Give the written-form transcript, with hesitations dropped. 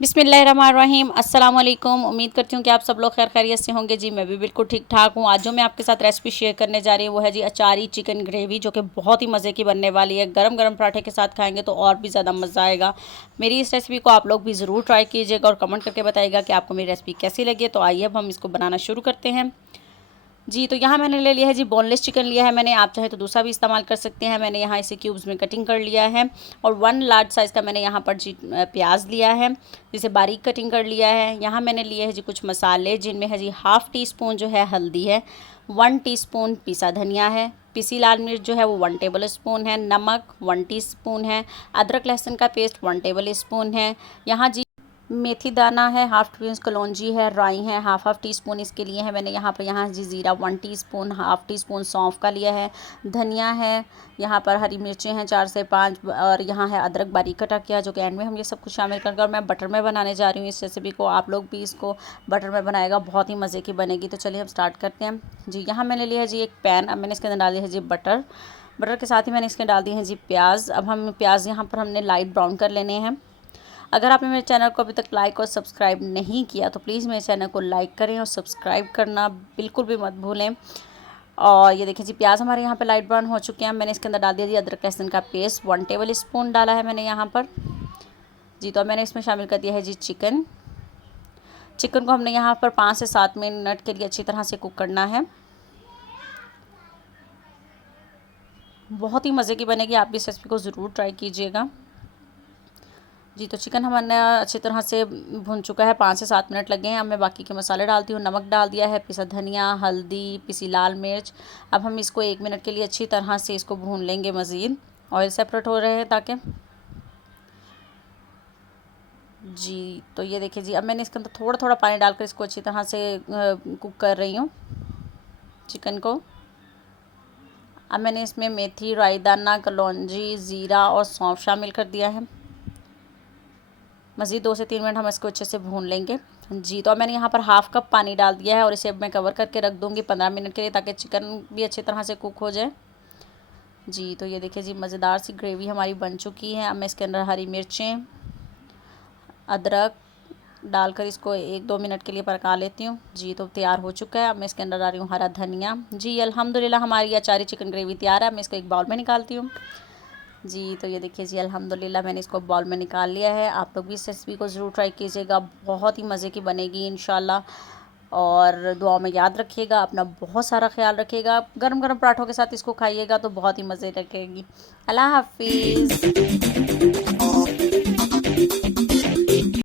बिस्मिल्लाहिर्रहमानिर्रहीम। अस्सलाम वालेकुम। उम्मीद करती हूँ कि आप सब लोग खैर खैरियत से होंगे। जी मैं भी बिल्कुल ठीक ठाक हूँ। आज जो मैं आपके साथ रेसिपी शेयर करने जा रही हूँ वो है जी अचारी चिकन ग्रेवी, जो कि बहुत ही मज़े की बनने वाली है। गरम गरम पराठे के साथ खाएंगे तो और भी ज़्यादा मज़ा आएगा। मेरी इस रेसिपी को आप लोग भी ज़रूर ट्राई कीजिएगा और कमेंट करके बताइएगा कि आपको मेरी रेसिपी कैसी लगी। तो आइए अब हम इसको बनाना शुरू करते हैं। जी तो यहाँ मैंने ले लिया है जी बोनलेस चिकन लिया है मैंने। आप चाहे तो दूसरा भी इस्तेमाल कर सकते हैं। मैंने यहाँ इसे क्यूब्स में कटिंग कर लिया है। और 1 लार्ज साइज़ का मैंने यहाँ पर जी प्याज लिया है, जिसे बारीक कटिंग कर लिया है। यहाँ मैंने लिए है जी कुछ मसाले, जिनमें है जी हाफ़ टी स्पून जो है हल्दी है, 1 टीस्पून पिसा धनिया है, पिसी लाल मिर्च जो है वो 1 टेबल स्पून है, नमक 1 टीस्पून है, अदरक लहसुन का पेस्ट 1 टेबल स्पून है। यहाँ जी मेथी दाना है, हाफ़ टीस्पून कलौंजी है, राई है हाफ़ टी स्पून इसके लिए है मैंने। यहाँ पर जी ज़ीरा 1 टीस्पून, हाफ़ टी स्पून सौंफ का लिया है, धनिया है, यहाँ पर हरी मिर्चें हैं 4 से 5, और यहाँ है अदरक बारीक कटा किया, जो कि एंड में हम ये सब कुछ शामिल करके, और मैं बटर में बनाने जा रही हूँ इस रेसिपी को। आप लोग भी इसको बटर में बनाएगा, बहुत ही मज़े की बनेगी। तो चलिए हम स्टार्ट करते हैं जी। यहाँ मैंने लिया है जी एक पैन। अब मैंने इसके अंदर डाली है जी बटर के साथ ही मैंने इसके डाल दी है जी प्याज। अब हम प्याज यहाँ पर हमने लाइट ब्राउन कर लेने हैं। अगर आपने मेरे चैनल को अभी तक लाइक और सब्सक्राइब नहीं किया तो प्लीज़ मेरे चैनल को लाइक करें और सब्सक्राइब करना बिल्कुल भी मत भूलें। और ये देखिए जी प्याज हमारे यहाँ पे लाइट ब्राउन हो चुके हैं। मैंने इसके अंदर डाल दिया जी अदरक लहसुन का पेस्ट 1 टेबल स्पून डाला है मैंने यहाँ पर जी। तो मैंने इसमें शामिल कर दिया है जी चिकन को हमने यहाँ पर 5 से 7 मिनट के लिए अच्छी तरह से कुक करना है। बहुत ही मज़े की बनेगी, आप भी इस रेसिपी को ज़रूर ट्राई कीजिएगा जी। तो चिकन हमारे अच्छी तरह से भुन चुका है, 5 से 7 मिनट लगे हैं। अब मैं बाकी के मसाले डालती हूँ। नमक डाल दिया है, पिसा धनिया, हल्दी, पिसी लाल मिर्च। अब हम इसको 1 मिनट के लिए अच्छी तरह से इसको भून लेंगे मज़ीद। ऑयल सेपरेट हो रहे हैं ताकि जी। तो ये देखिए जी, अब मैंने इसके अंदर थोड़ा थोड़ा पानी डालकर इसको अच्छी तरह से कुक कर रही हूँ चिकन को। अब मैंने इसमें मेथी, राई दाना, कलौंजी, ज़ीरा और सौंफ शामिल कर दिया है। मज़ीद 2 से 3 मिनट हम इसको अच्छे से भून लेंगे जी। तो अब मैंने यहाँ पर हाफ़ कप पानी डाल दिया है और इसे अब मैं कवर करके रख दूँगी 15 मिनट के लिए, ताकि चिकन भी अच्छी तरह से कुक हो जाए जी। तो ये देखिए जी मज़ेदार सी ग्रेवी हमारी बन चुकी है। अब मैं इसके अंदर हरी मिर्चें, अदरक डालकर इसको 1-2 मिनट के लिए पका लेती हूँ जी। तो तैयार हो चुका है। अब मैं इसके अंदर डाल रही हूँ हरा धनिया जी। अल्हम्दुलिल्लाह हमारी अचारी चिकन ग्रेवी तैयार है। मैं इसको एक बाउल में निकालती हूँ जी। तो ये देखिए जी अल्हम्दुलिल्लाह मैंने इसको बाउल में निकाल लिया है। आप लोग भी इस रेसिपी को ज़रूर ट्राई कीजिएगा, बहुत ही मज़े की बनेगी इंशाल्लाह। और दुआओं में याद रखिएगा, अपना बहुत सारा ख्याल रखिएगा। गरम गरम पराठों के साथ इसको खाइएगा तो बहुत ही मज़े लगेगी। अल्लाह हाफिज़।